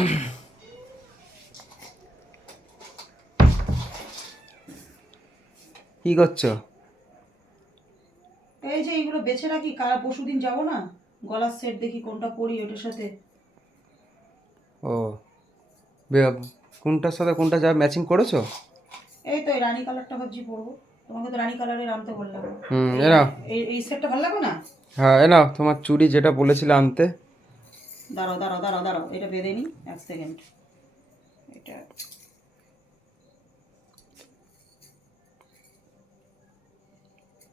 কি করছ? এই যে এইগুলো বেছে রাখি কাল পরশু দিন যাব না? গলার সেট দেখি কোনটা পরি ওটার সাথে। ও কোনটার সাথে কোনটা যা ম্যাচিং করেছ? এই তো এই রানী কালারটা ভাবছি পরবো। তোমাকে তো রানী কালারের আনতে বললাম। হুম এই এই সেটটা ভালো লাগবে না? হ্যাঁ এ নাও তোমার চুড়ি যেটা বলেছিলে আনতে। দাঁড়াও দাঁড়াও দাঁড়াও দাঁড়াও। এটা বেঁধে নি এক সেকেন্ড এটা।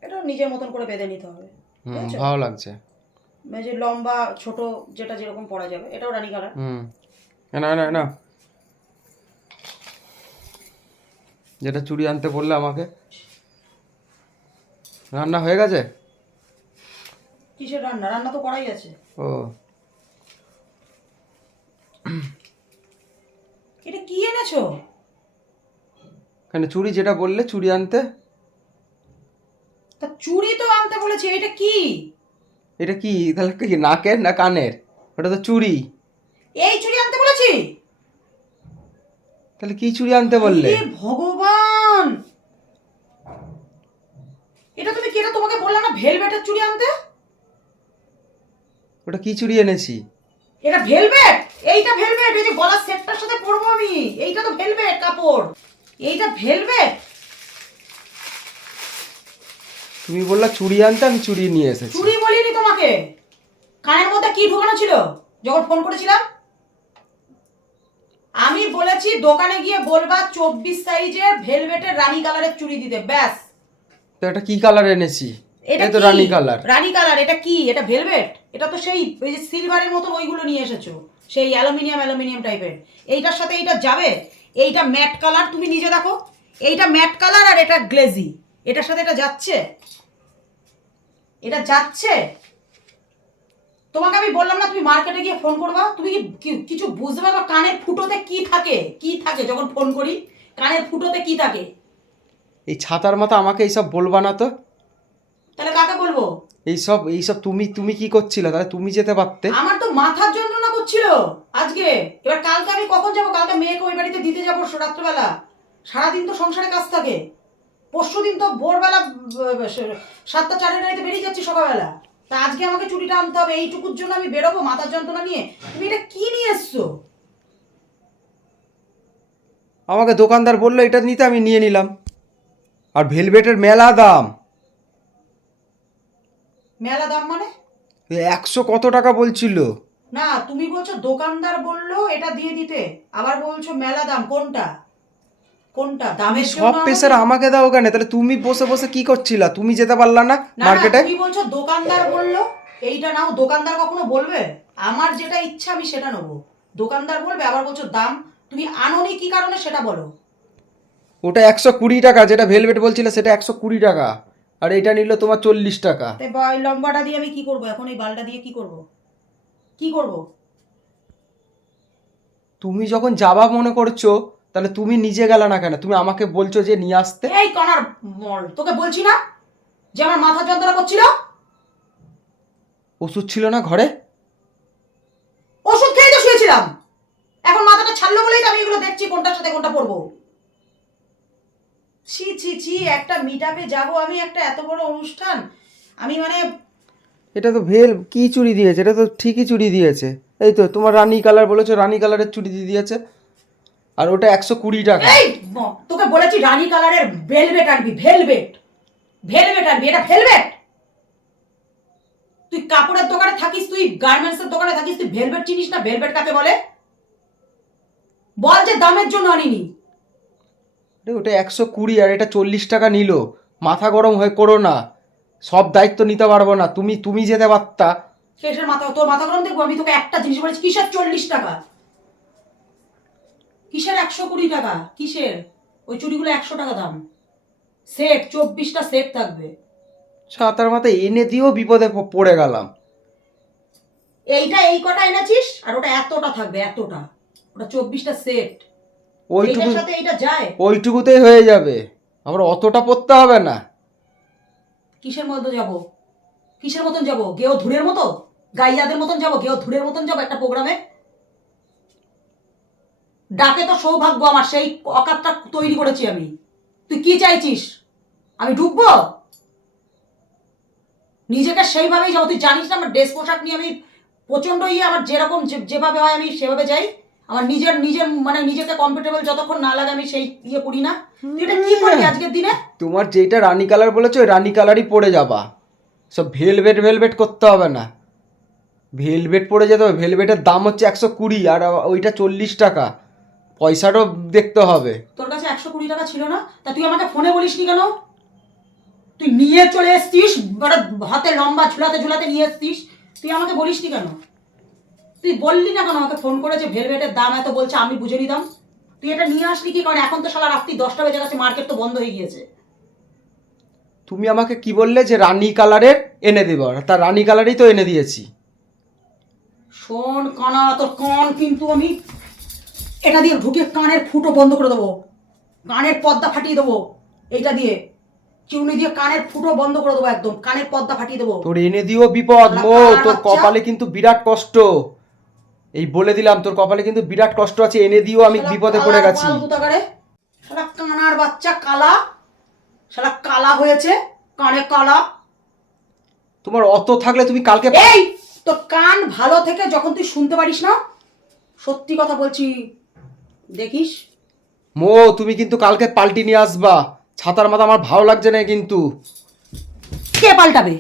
এটা নিজের মতন করে বেঁধে নিতে হবে ভালো লাগছে। মানে যে লম্বা ছোট যেটা যেরকম পরা যাবে এটাও রানী কালার। হুম। না এ নাও। যেটা চুড়ি আনতে বললে আমাকে। রান্না হয়ে গেছে? কিসের রান্না? রান্না তো করাই আছে। ও। এটা কি এনেছো? কেন চুড়ি যেটা বললে চুড়ি আনতে। তা চুড়ি তো আনতে বলেছি এটা কি? এটা কি? তাহলে কি নাকের না কানের? ওটা তো চুড়ি। এই চুড়ি আনতে বলেছি? তাহলে কি চুড়ি আনতে বললে? ভগবান! এটা তুমি কি এটা তোমাকে বললাম না ভেলভেটের চুড়ি আনতে? ওটা কি চুড়ি এনেছি? এটা ভেলভেট এইটা ভেলভেট এই যে গলার সেটটার সাথে পরবো আমি। এইটা তো ভেলভেট কাপড়। এইটা ভেলভেট তুমি বললা চুড়ি আনতে আমি চুড়ি নিয়ে এসেছি। চুড়ি বলিনি তোমাকে। কানের মধ্যে কি ঢোকানো ছিল? যখন ফোন করেছিলাম? আমি বলেছি দোকানে গিয়ে বলবা চব্বিশ সাইজের ভেলভেটের রানী কালারের চুড়ি দিতে। ব্যাস। তো এটা কি কালার এনেছি? এটা তো রানী কালার। রানী কালার এটা কি? এটা ভেলভেট এটা তো সেই ওই যে সিলভারের মতন ওইগুলো নিয়ে এসেছ সেই অ্যালুমিনিয়াম অ্যালুমিনিয়াম টাইপের এইটার সাথে এইটা যাবে? এইটা ম্যাট কালার তুমি নিজে দেখো। এইটা ম্যাট কালার আর এটা গ্লেজি এটার সাথে এটা যাচ্ছে? এটা যাচ্ছে? তোমাকে আমি বললাম না তুমি মার্কেটে গিয়ে ফোন করবা? তুমি কি কিছু বুঝবে বা কানের ফুটোতে কি থাকে? কি থাকে যখন ফোন করি? কানের ফুটোতে কি থাকে? এই ছাতার মাথা আমাকে এইসব বলবা না তো? তাহলে কাকে বলব? এইসব এইসব তুমি তুমি কি করছিলে? তাহলে তুমি যেতে পারতে। আমার তো মাথার যন্ত্রণা করছিল আজকে। এবার কালকে আমি কখন যাব? কালকে মেয়েকে ওই বাড়িতে দিতে যাব রাত্রেবেলা। সারাদিন তো সংসারে কাজ থাকে। পরশু দিন তো ভোরবেলা সাতটা চারের গাড়িতে বেরিয়ে যাচ্ছি সকালবেলা। তা আজকে আমাকে চুটিটা আনতে হবে এইটুকুর জন্য আমি বেরোবো মাথার যন্ত্রণা নিয়ে। তুমি এটা কি নিয়ে এসছো? আমাকে দোকানদার বলল এটা নিতে আমি নিয়ে নিলাম। আর ভেলভেটের মেলা দাম। মেলা দাম মানে? একশো কত টাকা বলছিল? না তুমি বলছো দোকানদার বলল এটা দিয়ে দিতে। আবার বলছো মেলা দাম কোনটা? কোনটা? দামের সব পেশার আমাকে- দাও কেন? তাহলে তুমি বসে বসে কি করছিলা? তুমি যেতে পারলা না মার্কেটে? তুমি বলছো দোকানদার বলল এইটা নাও দোকানদার কখনো বলবে? আমার যেটা ইচ্ছা আমি সেটা নেব। দোকানদার বলবে আবার বলছো দাম তুমি আনোনি কি কারণে সেটা বলো। ওটা একশো কুড়ি টাকা যেটা ভেলভেট বলছিল সেটা একশো কুড়ি টাকা। আর এটা নিল তোমার চল্লিশ টাকা। এই লম্বাটা দিয়ে আমি কি করব? এখন এই বালটা দিয়ে কি করব? কি করব? তুমি যখন যাবা মনে করছ তাহলে তুমি নিজে গেলে না কেন? তুমি আমাকে বলছো যে নিয়ে আসতে। এই কনার মল তোকে বলছি না যে আমার মাথা যন্ত্রণা করছিল? ওষুধ ছিল না ঘরে? ওষুধ খেয়ে তো শুয়েছিলাম। এখন মাথাটা ছাড়লো বলেই তো আমি এগুলো দেখছি কোনটার সাথে কোনটা পরবো। ছি ছি ছি একটা মিটাপে যাব আমি একটা এত বড় অনুষ্ঠান? আমি মানে এটা তো ভেল কি চুরি দিয়েছে? এটা তো ঠিকই চুড়ি দিয়েছে। এই তো তোমার রানী কালার বলেছ রানী কালারের চুড়ি দিয়ে দিয়েছে। আর ওটা একশো কুড়ি টাকা। এই তোকে বলেছি রানী কালারের ভেলভেট আনবি ভেলভেট ভেলভেট আনবি এটা ভেলভেট তুই কাপড়ের দোকানে থাকিস তুই গার্মেন্টস এর দোকানে থাকিস তুই ভেলভেট চিনিস না ভেলভেট কাকে বলে? বল যে দামের জন্য আনিনি। ওটা একশো কুড়ি আর এটা চল্লিশ টাকা নিল। মাথা গরম হয়ে করো না। সব দায়িত্ব নিতে পারব না। তুমি তুমি যেতে পারতা। কিসের মাথা তোর মাথা গরম দেখব? আমি তোকে একটা জিনিস বলেছি কিসের চল্লিশ টাকা? কিসের একশো কুড়ি টাকা? কিসের? ওই চুড়িগুলো একশো টাকা দাম। সেট চব্বিশটা সেট থাকবে। ছাতার মাথায় এনে দিয়েও বিপদে পড়ে গেলাম। এইটা এই কটা এনেছিস? আর ওটা এতটা থাকবে এতটা। ওটা চব্বিশটা সেট। ওইটুকু ওইটুকুতেই হয়ে যাবে। আবার অতটা পড়তে হবে না। কিসের মতো যাব? কিসের মতন যাব? গেও ধুরের মতো? গাইয়াদের মতন যাব? গেও ধুরের মতন যাব একটা প্রোগ্রামে? ডাকে তো সৌভাগ্য আমার সেই অকাতটা তৈরি করেছি আমি। তুই কি চাইছিস? আমি ঢুকবো নিজেকে সেইভাবেই যাব। তুই জানিস না আমার ড্রেস পোশাক নিয়ে আমি প্রচণ্ড ইয়ে আমার যেরকম যেভাবে হয় আমি সেভাবে যাই। আমার নিজের নিজের মানে নিজেকে কমফোর্টেবল যতক্ষণ না লাগে আমি সেই ইয়ে করি না। এটা কি করবি আজকের দিনে? তোমার যেটা রানী কালার বলেছ ওই রানী কালারই পরে যাবা। সব ভেলভেট ভেলভেট করতে হবে না। ভেলভেট পরে যেতে হবে ভেলভেটের দাম হচ্ছে একশো কুড়ি আর ওইটা চল্লিশ টাকা। পয়সাটাও দেখতে হবে। তোর কাছে একশো কুড়ি টাকা ছিল না? তা তুই আমাকে ফোনে বলিসনি কেন? তুই নিয়ে চলে এসছিস বড় হাতে লম্বা ঝুলাতে ঝুলাতে নিয়ে এসছিস। তুই আমাকে বলিসনি কেন? তুই বললি না কেন আমাকে ফোন করে যে ভেলভেটের দাম এত বলছে আমি বুঝে নিতাম। তুই এটা নিয়ে আসলি কি কারণ এখন তো সারা রাত্রি দশটা বেজে গেছে মার্কেট তো বন্ধ হয়ে গিয়েছে। তুমি আমাকে কি বললে যে রানী কালারের এনে দেবো? তা রানী কালারই তো এনে দিয়েছি। শোন কানা তোর কান কিন্তু আমি এটা দিয়ে ঢুকে কানের ফুটো বন্ধ করে দেবো। কানের পর্দা ফাটিয়ে দেবো এইটা দিয়ে। চিউনি দিয়ে কানের ফুটো বন্ধ করে দেবো একদম কানের পর্দা ফাটিয়ে দেবো। তোর এনে দিও বিপদ মো তোর কপালে কিন্তু বিরাট কষ্ট। এই বলে দিলাম তোর কপালে কিন্তু বিরাট কষ্ট আছে এনে দিও আমি বিপদে পড়ে গেছি? শালা কানার বাচ্চা কালা। শালা কালা হয়েছে কানে কালা। তোমার অত থাকলে তুমি কালকে এই তো কান ভালো থেকে যখন তুই শুনতে পারিস না সত্যি কথা বলছি দেখিস? মো তুমি কিন্তু কালকে পাল্টি নিয়ে আসবা। ছাতার মাথা আমার ভালো লাগছে না কিন্তু। কে পাল্টাবে?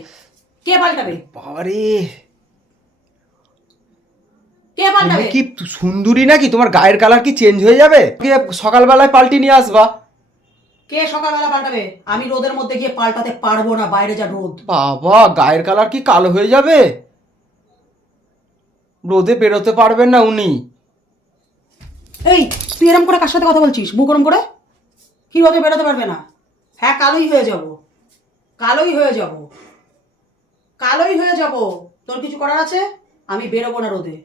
কে পাল্টাবে? বাবারে। কে তুমি কি সুন্দরী নাকি? তোমার গায়ের কালার কি চেঞ্জ হয়ে যাবে? কে সকালবেলায় পাল্টি নিয়ে আসবা। কে সকালবেলা পাল্টাবে? আমি রোদের মধ্যে গিয়ে পাল্টাতে পারব না বাইরে যা রোদ। বাবা গায়ের কালার কি কালো হয়ে যাবে? রোদে বেরোতে পারবেন না উনি। এই তুই এরম করে কার সাথে কথা বলছিস? মুখ ওরম করে? কি রোদে বেরোতে পারবে না? হ্যাঁ কালোই হয়ে যাব। কালোই হয়ে যাব। কালোই হয়ে যাব। তোর কিছু করার আছে? আমি বেরোবো না রোদে।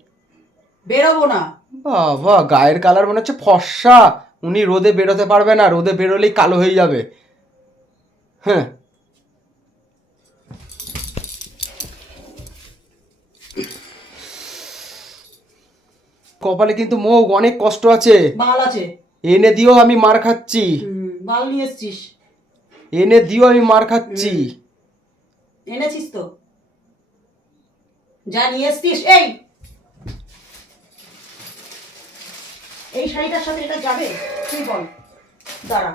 বেরোবো না। বাবা গায়ের কালার মনে হচ্ছে ফর্সা। উনি রোদে বেরোতে পারবে না রোদে বেরোলেই কালো হয়ে যাবে। হ্যাঁ। কপালে কিন্তু মুখ অনেক কষ্ট আছে। বাল আছে। এনে দিও আমি মার খাচ্ছি। হুম, বাল নিয়ে এসছিস। এনে দিও আমি মার খাচ্ছি। এনেছিস তো। যা নিয়ে এসছিস এই! এই শাড়িটার সাথে এটা যাবে? তুই বল। দাঁড়া।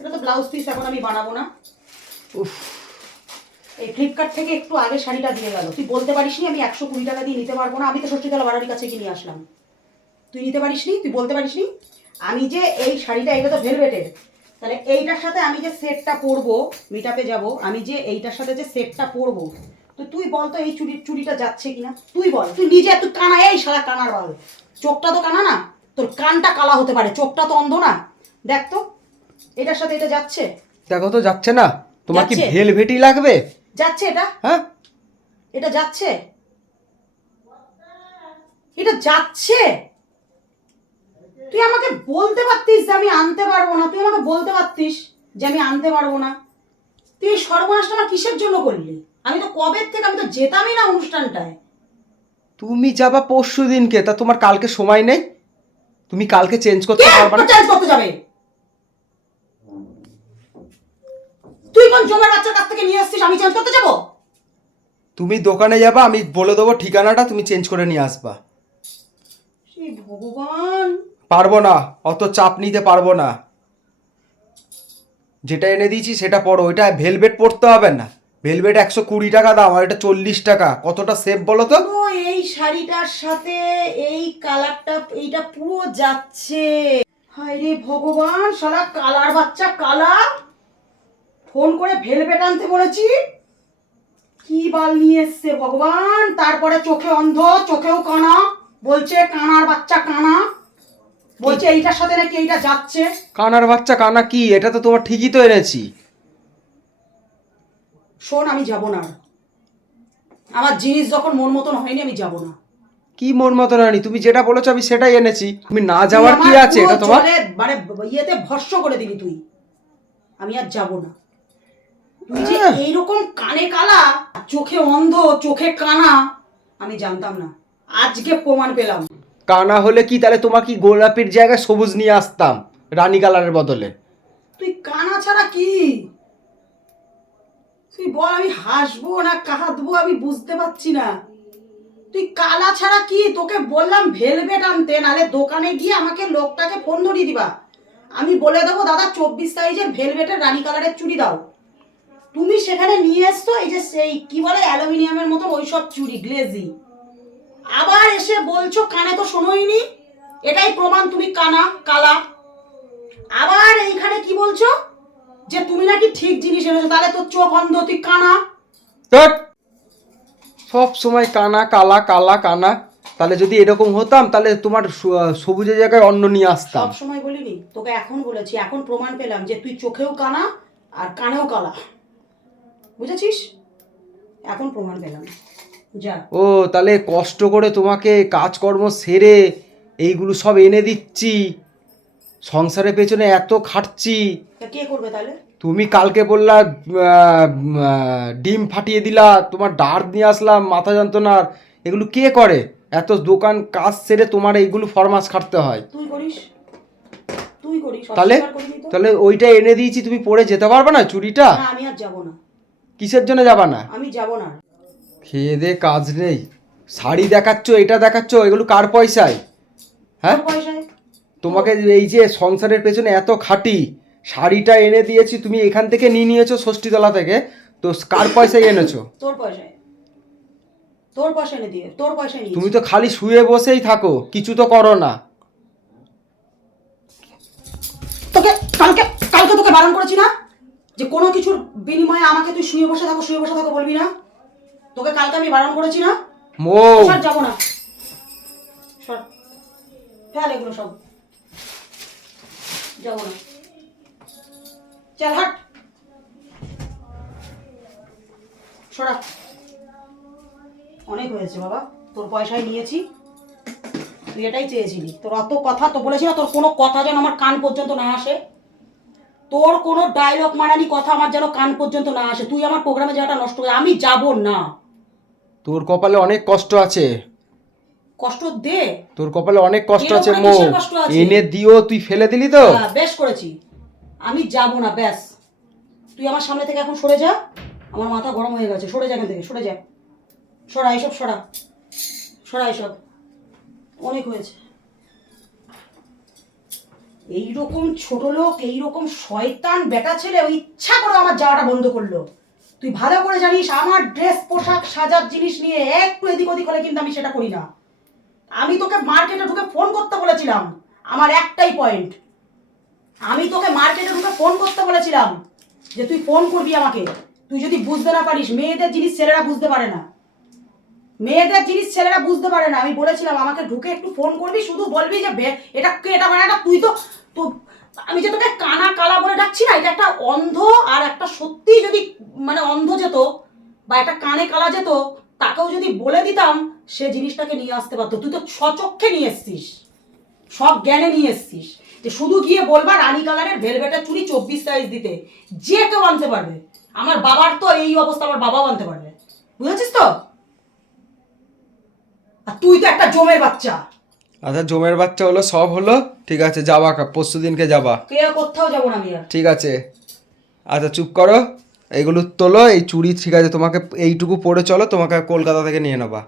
এটা তো ব্লাউজ পিস এখন আমি বানাবো না। উফ। এই ফ্লিপকার্ট থেকে একটু আগে শাড়িটা দিয়ে গেল। তুই বলতে পারিসনি আমি একশো কুড়ি টাকা দিয়ে নিতে পারব না? আমি তো ষষ্ঠীতলা বাড়ির কাছে কিনে আসলাম। তুই নিতে পারিস নি? তুই বলতে পারিসনি আমি যে এই শাড়িটা এটা তো ভেলভেটের তাহলে এইটার সাথে আমি যে সেটটা পরবো মিটাপে যাব আমি যে এইটার সাথে যে সেটটা পরবো তো তুই বল তো এই চুড়ি চুড়িটা যাচ্ছে কিনা? তুই বল। তুই নিজে তুই কানা এই সারা কানার বল। চোখটা তো কানা না? তোর কানটা কালা হতে পারে চোখটা তো অন্ধ না। দেখ তো এটার সাথে এটা যাচ্ছে। দেখো তো যাচ্ছে না। তোমার কি যাচ্ছে। ভেলভেটি লাগবে? যাচ্ছে এটা? হ্যাঁ? এটা যাচ্ছে? এটা যাচ্ছে? তুই আমাকে বলতে পারতিস যে আমি আনতে পারব না। তুই আমাকে বলতে পারতিস যে আমি আনতে পারব না। তুই এই সর্বনাশটা আমার কিসের জন্য করলি? আমি তো কবে থেকে আমি তো যেতামই না অনুষ্ঠানটায়। তুমি যাবা পরশু দিনকে তা তোমার কালকে সময় নেই? তুমি কালকে চেঞ্জ করতে পারবে না? চেঞ্জ করতে যাবে? তুই কোন জমের বাচ্চার কাছ থেকে নিয়ে আসছিস? আমি চেঞ্জ করতে যাব? তুমি দোকানে যাবা আমি বলে দেবো ঠিকানাটা তুমি চেঞ্জ করে নিয়ে আসবা। সেই ভগবান। পারব না অত চাপ নিতে পারব না। যেটা এনে দিয়েছি সেটা পড়ো ওইটা ভেলভেট পড়তে হবে না। ভেলভেট একশো কুড়ি টাকা দাম আর এটা চল্লিশ টাকা। কতটা সেফ বলো তো? এই শাড়িটার সাথে এই কালারটা এইটা পুরো যাচ্ছে। হায় রে ভগবান সারা কালার বাচ্চা কালা ফোন করে ভেলভেট আনতে বলেছি। কি বাল নিয়ে এসছে ভগবান? তারপরে চোখে অন্ধ চোখেও কানা। বলছে কানার বাচ্চা কানা। বলছে এইটার সাথে নাকি এইটা যাচ্ছে। কানার বাচ্চা কানা কি? এটা তো তোমার ঠিকই তো এনেছি। শোন আমি যাব না। আমার জিনিস যখন মন মতন হয়নি আমি যাব না। কি মন মতো রানি তুমি যেটা বলেছ আমি সেটাই এনেছি। তুমি না যাওয়ার কি আছে? এটা তোমার? মানে ইয়েতে ভস্য করে দিলি তুই। আমি আর যাব না। তুই যে আহ। এইরকম কানে কালা চোখে অন্ধ চোখে কানা আমি জানতাম না। আজকে প্রমাণ পেলাম। কানা হলে কি? তাহলে তোমার কি গোলাপির জায়গায় সবুজ নিয়ে আসতাম রানী কালারের বদলে? তুই কানা ছাড়া কি? তুই বল, আমি হাসবো না কাঁদবো, আমি বুঝতে পারছি না। তুই কালা ছাড়া কি? তোকে বললাম ভেলভেট আনতে, নালে দোকানে গিয়ে আমাকে লোকটাকে ফোন ধরিয়ে দিবা। আমি বলে দেবো, দাদা, চব্বিশ সাইজের ভেলভেটের রানী কালারের চুড়ি দাও। তুমি সেখানে নিয়ে এসছো, এই যে সেই, কি বলে, অ্যালুমিনিয়ামের মতো ওইসব চুড়ি, গ্লেজি। আবার এসে বলছো, কানে তো শোনোইনি? এটাই প্রমাণ, তুমি কানা, কালা। আবার এইখানে কি বলছো? যে তুমি নাকি ঠিক জিনিস এনেছো তাহলে তোর চোখ অন্ধ তুই কানা। সব সময় কানা কালা কালা কানা। তাহলে যদি এরকম হতাম তাহলে তোমার সবুজের জায়গায় অন্ন নিয়ে আসতাম। সব সময় বলিনি তোকে এখন বলেছি এখন প্রমাণ পেলাম যে তুই চোখেও কানা আর কানেও কালা। বুঝেছিস? এখন প্রমাণ পেলাম। যা। ও তাহলে কষ্ট করে তোমাকে কাজকর্ম সেরে এইগুলো সব এনে দিচ্ছি। সংসারের পেছনে এত খাটছি। কে করবে তাহলে? তুমি কালকে বললা ডিম ফাটিয়ে দিলা তোমার ডার নিয়ে আসলাম মাথা যন্ত্রণার। এগুলো কে করে? এত দোকান কাজ সেরে তোমার এইগুলো ফরমাস খাটতে হয়। তুই করিস। তুই করিস তাহলে? তাহলে ওইটা এনে দিয়েছি তুমি পরে যেতে পারবে না চুরিটা? আমি আর যাব না। কিসের জন্য যাবা না? আমি যাব না। খেয়ে দে কাজ নেই। শাড়ি দেখাচ্ছ এটা দেখাচ্ছ এগুলো কার পয়সায়? হ্যাঁ? তোমাকে এই যে সংসারের পেছনে এত খাটি শাড়িটা এনে দিয়েছি তুমি এখান থেকে নিয়ে নিয়েছো ষষ্ঠীতলা থেকে তো কার পয়সায় এনেছো? তোর পয়সায়। তোর পয়সা এনে দিয়ে তোর পয়সা নিয়ে তুমি তো খালি শুয়ে বসেই থাকো কিছু তো করো না। তোকে কালকে কালকে তোকে বারণ করেছি না? যে কোনো কিছুর বিনিময়ে আমাকে তুই শুয়ে বসে থাকো শুয়ে বসে থাকো বলবি না? তোকে কালকে আমি বারণ করেছি না? মো। সর যাব না। সর। ফেল এগুলো সব। যাব না চল, হাট। সরা। অনেক হয়েছে বাবা। তোর পয়সায় নিয়েছি। তুই এটাই চেয়েছিলি। তোর অত কথা তো বলেছি না, তোর কোনো কথা যেন আমার কান পর্যন্ত না আসে। তোর কোনো ডায়লগ মারানি কথা আমার যেন কান পর্যন্ত না আসে। তুই আমার প্রোগ্রামে যাওয়াটা নষ্ট করে, আমি যাব না। তোর কপালে অনেক কষ্ট আছে। কষ্ট দে। তোর কপালে অনেক কষ্ট আছে মো? এনে দিও তুই ফেলে দিলি তো? হ্যাঁ, বেশ করেছি। আমি যাব না ব্যাস। তুই আমার সামনে থেকে এখন সরে যা। আমার মাথা গরম হয়ে গেছে। সরে যা এখান থেকে সরে যা। সরা এসব সরা। সরা এসব। অনেক হয়েছে। এইরকম ছোট লোক এইরকম শয়তান বেটা ছেলে ওই ইচ্ছা করে আমার যাওয়াটা বন্ধ করল। তুই ভালো করে জানিস আমার ড্রেস পোশাক সাজার জিনিস নিয়ে একটু এদিক ওদিক হলে কিন্তু আমি সেটা করি না। আমি তোকে মার্কেটে ঢুকে ফোন করতে বলেছিলাম। আমার একটাই পয়েন্ট আমি তোকে মার্কেটে ঢুকে ফোন করতে বলেছিলাম যে তুই ফোন করবি আমাকে। তুই যদি বুঝতে না পারিস, মেয়েদের জিনিস ছেলেরা বুঝতে পারে না। মেয়েদের জিনিস ছেলেরা বুঝতে পারে না। আমি বলেছিলাম, আমাকে ঢুকে একটু ফোন করবি, শুধু বলবি যে এটা এটা মানে এটা তুই তো তো আমি যে তোকে কানা কালা বলে ডাকছি না, এটা একটা অন্ধ আর একটা সত্যি যদি মানে অন্ধ যেত বা একটা কানে কালা যেত, তাকেও যদি বলে দিতাম সে জিনিসটাকে নিয়ে আসতে পারতো তুই তো সচক্ষে নিয়ে এসছিস। সব জ্ঞানে নিয়ে এসছিস। যে শুধু গিয়ে বলবা রানী কালারের ভেলভেটের চুড়ি চব্বিশ সাইজ দিতে। যে কেউ আনতে পারবে। আমার বাবার তো এই অবস্থা আমার বাবাও আনতে পারবে। বুঝেছিস তো? আর তুই তো একটা জমের বাচ্চা। আচ্ছা জমের বাচ্চা হলো সব হলো ঠিক আছে যাবা পরশু দিনকে যাবা। কে কোথাও যাব না আমি আর ঠিক আছে। আচ্ছা চুপ করো। এগুলো তোলো এই চুড়ি ঠিক আছে তোমাকে এইটুকু পরে চলো তোমাকে কলকাতা থেকে নিয়ে নেবা।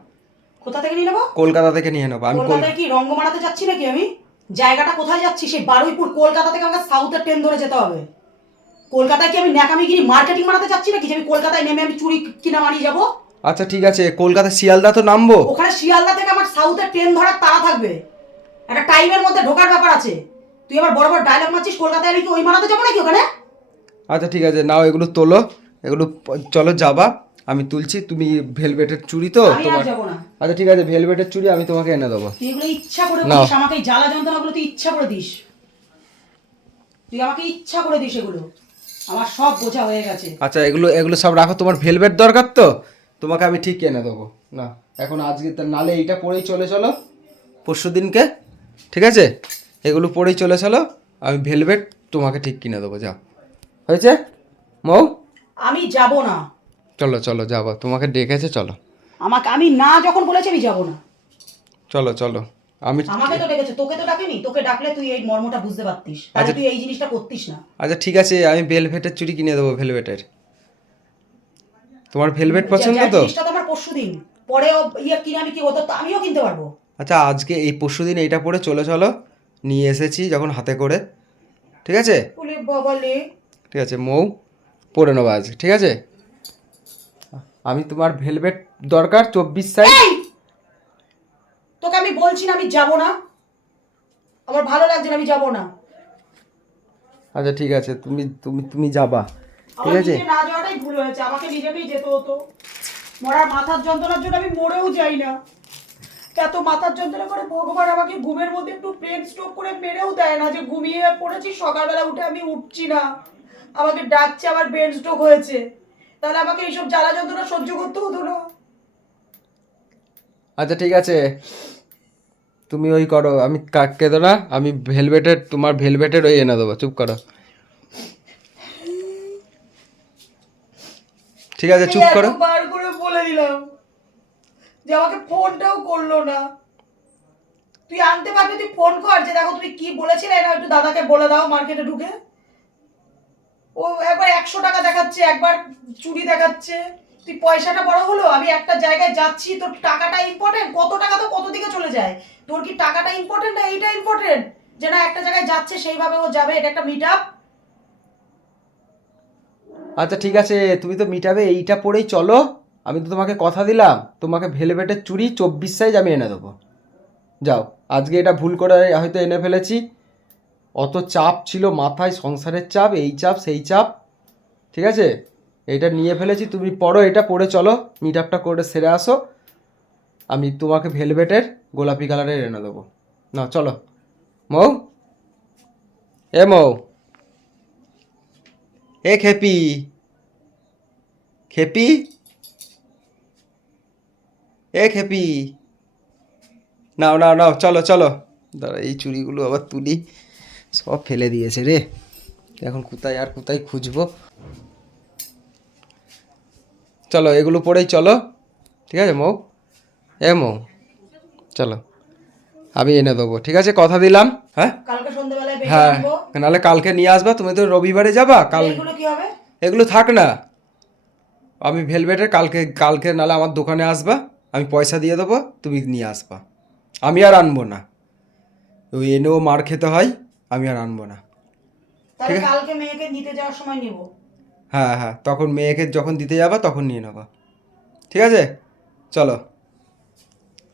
কোথা থেকে নিয়ে নেব? কলকাতা থেকে নিয়ে নেব। আমি কল- কলকাতায় কি রঙ্গ মারাতে যাচ্ছি নাকি আমি? জায়গাটা কোথায় যাচ্ছি? সেই বারুইপুর কলকাতা থেকে আমাকে সাউথের ট্রেন ধরে যেতে হবে। কলকাতায় কি আমি ন্যাকামিগিরি মার্কেটিং মারাতে যাচ্ছি নাকি যে আমি কলকাতায় নেমে আমি চুরি কিনা মারিয়ে যাব? আচ্ছা ঠিক আছে। কলকাতা শিয়ালদা তো নামবো। ওখানে শিয়ালদা থেকে আমার সাউথের ট্রেন ধরার তাড়া থাকবে। একটা টাইমের মধ্যে ঢোকার ব্যাপার আছে। তুই আবার বড় বড় ডায়লগ মারছিস কলকাতায় আমি কি ওই মারাতে যাব নাকি ওখানে? আচ্ছা ঠিক আছে। নাও এগুলো তোলো। এগুলো চলো যাবা। আমি তুলছি তুমি ভেলভেটের চুড়ি তো তোমার আচ্ছা ঠিক আছে ভেলভেটের চুড়ি আমি তোমাকে এনে দেবো। এগুলো ইচ্ছা করে। দিস আমাকে জ্বালা যন্ত্রণাগুলো তুই ইচ্ছা করে দিস। তুই আমাকে ইচ্ছা করে দিস এগুলো। আমার সব বোঝা হয়ে গেছে। আচ্ছা এগুলো এগুলো সব রাখো তোমার ভেলভেট দরকার তো? তোমাকে আমি ঠিক এনে দেবো। না এখন আজকে নালে এইটা পরেই চলে চলো পরশু দিনকে ঠিক আছে? এগুলো পরেই চলে চলো আমি ভেলভেট তোমাকে ঠিক কিনে দেবো যাও। হয়েছে? মৌ? আমি যাব না। চলো চলো যাব। তোমাকে ডেকেছে চলো। আমাকে আমি না যখন বলেছি আমি যাব না। চলো চলো। আমি আমাকে তো ডেকেছে তোকে তো ডাকেনি। তোকে ডাকলে তুই এই মর্মটা বুঝতে পারতিস। তাহলে আচ্ছা। তুই এই জিনিসটা করতিস না। আচ্ছা ঠিক আছে আমি ভেলভেটের চুড়ি কিনে দেবো ভেলভেটের তোমার ভেলভেট পছন্দ তো? জিনিসটা তো আমার পরশু দিন। পরে ইয়ে কিনে আমি কি হতো আমিও কিনতে পারব। আচ্ছা আজকে এই পরশু দিন এইটা পরে চলো চলো। নিয়ে এসেছি যখন হাতে করে। ঠিক আছে? ঠিক আছে মৌ পরে নেব আজ ঠিক আছে? আমি তোমার ভেলভেট দরকার চব্বিশ সাইজ। তোকে আমি বলছি না আমি যাব না। আমার ভালো লাগছে না আমি যাব না। আচ্ছা ঠিক আছে তুমি তুমি তুমি যাবা ঠিক আছে? না যাওয়াটাই ভুল হয়েছে আমাকে নিজেকেই যেতে হতো। মরার মাথার যন্ত্রণার জন্য আমি মরেও যাই না। এত মাথার যন্ত্রণা করে ভগবান আমাকে ঘুমের মধ্যে একটু ব্রেন স্ট্রোক করে মেরেও দেয় না যে ঘুমিয়ে পড়েছি সকালবেলা উঠে আমি উঠছি না। আমাকে ডাকছে আমার ব্রেন স্ট্রোক হয়েছে। তাহলে আমাকে এইসব জ্বালা যন্ত্রণা সহ্য করতে হতো না। আচ্ছা ঠিক আছে। তুমি ওই করো আমি কাককে দেবো না আমি ভেলভেটের তোমার ভেলভেটের ওই এনে দেবো চুপ করো। ঠিক আছে চুপ করো। বার করে বলে দিলাম যে আমাকে ফোনটাও করল না। তুই আনতে পারবি তুই ফোন কর যে দেখো তুমি কি বলেছিলে না একটু দাদাকে বলে দাও মার্কেটে ঢুকে। ও একবার একশো টাকা দেখাচ্ছে, একবার চুরি দেখাচ্ছে। তুই পয়সাটা বড় হলো, আমি একটা জায়গায় যাচ্ছি, তোর টাকাটা ইম্পর্টেন্ট কত টাকা তো কত দিকে চলে যায়? তোর কি টাকাটা ইম্পর্টেন্ট না এইটা ইম্পর্টেন্ট যে না, একটা জায়গায় যাচ্ছে, সেইভাবে ও যাবে, এটা একটা মিট আপ আচ্ছা ঠিক আছে, তুমি তো মিটাবে এইটা পরেই চলো। আমি তো তোমাকে কথা দিলাম, তোমাকে ভেলভেটের চুড়ি চব্বিশ সাইজ আমি এনে দেবো। যাও, আজকে এটা ভুল করে হয়তো এনে ফেলেছি। অত চাপ ছিল মাথায়, সংসারের চাপ, এই চাপ, সেই চাপ, ঠিক আছে? এটা নিয়ে ফেলেছি, তুমি পড়ো, এটা পড়ে চলো মিট আপটা করে সেরে আসো। আমি তোমাকে ভেলভেটের গোলাপি কালারের এনে দেবো। না, চলো। মৌ? এ মৌ। এ খেপি। খেপি? এ খেপি। নাও নাও নাও, চলো চলো। দাঁড়া, এই চুড়িগুলো আবার তুলি। সব ফেলে দিয়েছে রে। এখন কোথায় আর কোথায় খুঁজবো? চলো এগুলো পরেই চলো। ঠিক আছে মৌ? এ মৌ চলো। আমি এনে দেবো ঠিক আছে? কথা দিলাম হ্যাঁ? হ্যাঁ নাহলে কালকে নিয়ে আসবা তুমি তো রবিবারে যাবা কাল এগুলো থাক না। আমি ভেলভেটের কালকে কালকে নাহলে আমার দোকানে আসবা আমি পয়সা দিয়ে দেবো তুমি নিয়ে আসবা। আমি আর আনব না। ওই এনেও মার খেতে হয়। আমি আর আনব না। তাহলে কালকে মেয়েকে নিতে যাওয়ার সময় নিব। হ্যাঁ হ্যাঁ তখন মেয়েকে যখন দিতে যাবা তখন নিয়ে নেবা। ঠিক আছে? চলো।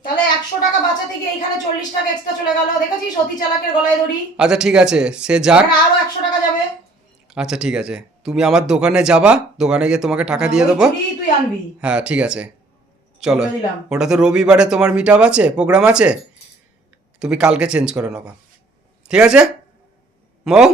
তাহলে একশো টাকা বাঁচাতে গিয়ে এইখানে চল্লিশ টাকা এক্সট্রা চলে গেল। দেখেছিস? সতী চালাকের গলায় দড়ি। আচ্ছা ঠিক আছে। সে যাক। আরও একশো টাকা যাবে। আচ্ছা ঠিক আছে। তুমি আমার দোকানে যাবা। দোকানে গিয়ে তোমাকে টাকা দিয়ে দেবো। তুই আনবি। হ্যাঁ ঠিক আছে। চলো। ওটা তো রবিবারে তোমার মিট আপ আছে প্রোগ্রাম আছে। তুমি কালকে চেঞ্জ করে নেবা। ঠিক আছে? মৌ?